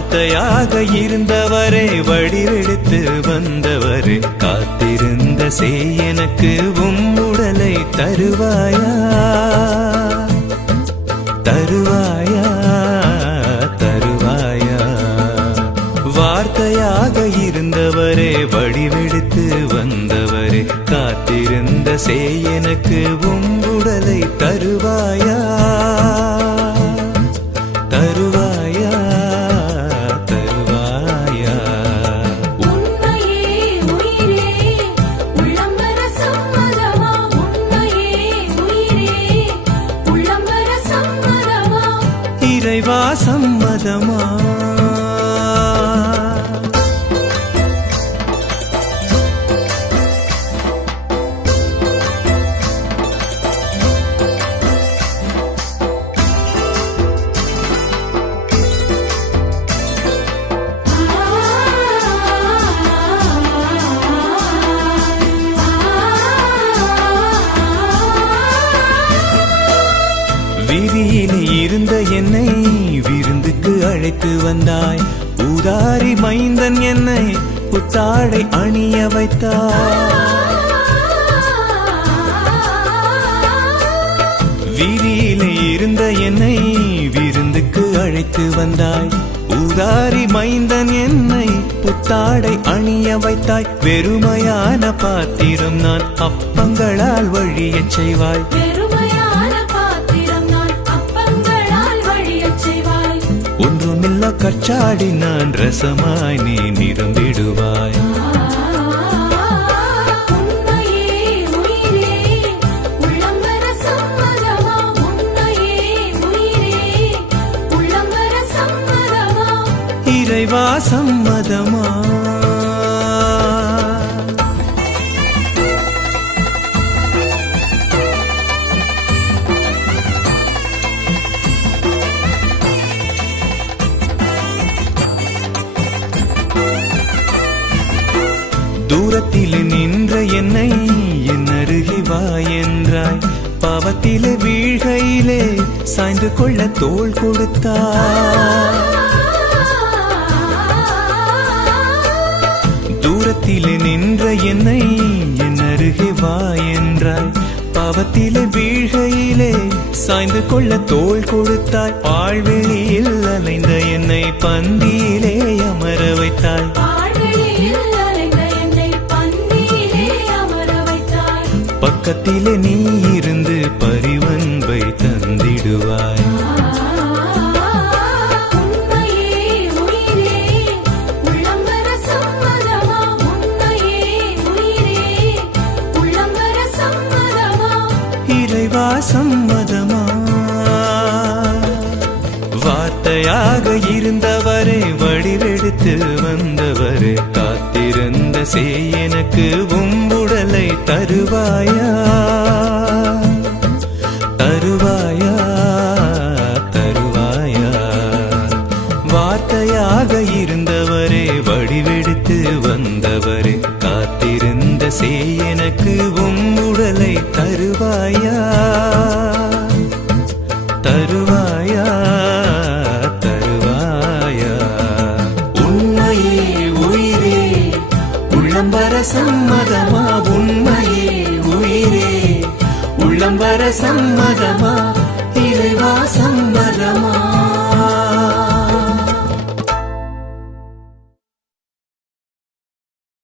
வார்த்தையாக இருந்தவரே வடிவெடுத்து வந்தவரே காத்திருந்த செய் எனக்கு உம்முடலை தருவாயா தருவாயா தருவாயா. வார்த்தையாக இருந்தவரே வடிவெடுத்து வந்தவரே காத்திருந்த செய் எனக்கு உம்முடலை தருவாயா தருவாயா தருவாயா. உண்மையே உயிரே உள்ளம் வர சம்மதமா உண்மையே உயிரே உள்ளம் வர சம்மதமா இறைவா சம்மதமா. விதியிலே இருந்த என்னை விருந்துக்கு அழைத்து வந்தாய் ஊதாரி மைந்தன் என்னை புத்தாடை அணிய வைத்தாய். விதியிலே இருந்த என்னை விருந்துக்கு அழைத்து வந்தாய் ஊதாரி மைந்தன் என்னை புத்தாடை அணிய வைத்தாய். வெறுமையான பாத்திரம் நான் அப்பங்களால் வழியச் செய்வாய் ஒன்றுமில்ல கச்சாடி நான் ரசமாய் நீ நிரம்பிடுவாய். உண்மையே உயிரே உள்ளம் வர சம்மதமா உண்மையே உயிரே உள்ளம் வர சம்மதமா இறைவா சம்மதமா. தூரத்திலே நின்ற என்னை என் அருகே வா என்றாய். பாவத்திலே வீழ்கையிலே சாய்ந்து கொள்ள தோள் கொடுத்தாய். தூரத்திலே நின்ற என்னை என் அருகே வா என்றாய். பாவத்திலே வீழ்கையிலே சாய்ந்து கொள்ள தோள் கொடுத்தாய். பாழ்வெளியில் அலைந்த என்னை பந்தியிலே அமர வைத்தாய். பக்கத்திலே நீ இருந்து பரிவன்பை தந்திடுவாய். உண்மையே உயிரே உள்ளம் வர சம்மதமா உண்மையே உயிரே உள்ளம் வர சம்மதமா இறைவா சம்மதமா. வார்த்தையாக இருந்தவரே வடிவெடுத்து வந்தவரே காத்திருந்த செய் எனக்கு உம்முடலை தருவாயா தருவாயா தருவாயா. வார்த்தையாக இருந்தவரே வடிவெடுத்து வந்தவரே காத்திருந்த செய் எனக்கு உம்முடலை தருவாயா தருவாயா தருவாயா. உண்மையே உயிரே உள்ளம் வர சம்மதமா உண்மையே உயிரே உள்ளம் வர சம்மதமா இறைவா சம்மதமா.